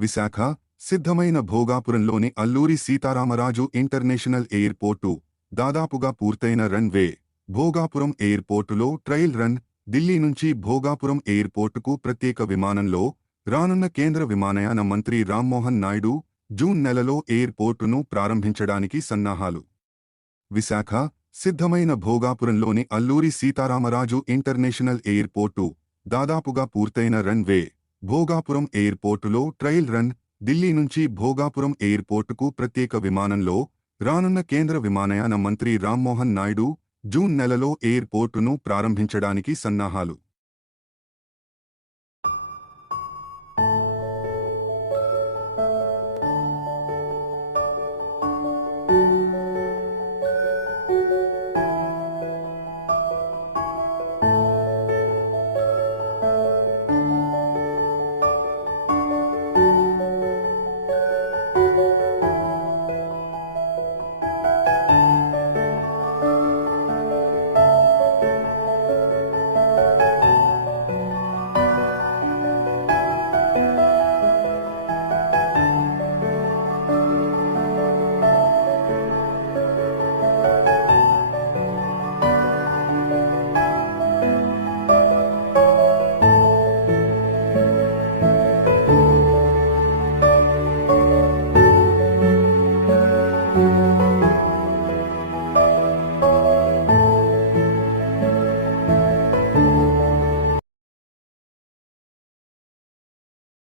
విశాఖ సిద్ధమైన భోగాపురంలోని Alluri Sitaramaraju international airport దాదాపుగా పూర్తయిన రన్ వే. భోగాపురం ఎయిర్పోర్టులో ట్రయల్ రన్. ఢిల్లీ నుంచి భోగాపురం ఎయిర్పోర్టుకు ప్రత్యేక విమానంలో రానున్న కేంద్ర విమానయాన మంత్రి రామ్మోహన్ నాయుడు జూన్ నెలలో ఎయిర్పోర్టును ప్రారంభించడానికి సన్నాహాలు. విశాఖ సిద్ధమైన భోగాపురంలోని అల్లూరి సీతారామరాజు ఇంటర్నేషనల్ ఎయిర్పోర్టు దాదాపుగా పూర్తయిన రన్ వే. భోగాపురం ఎయిర్పోర్టులో ట్రయల్ రన్. ఢిల్లీ నుంచి భోగాపురం ఎయిర్పోర్టుకు ప్రత్యేక విమానంలో రానున్న కేంద్ర విమానయాన మంత్రి రామ్మోహన్ నాయుడు జూన్ నెలలో ఎయిర్పోర్టును ప్రారంభించడానికి సన్నాహాలు.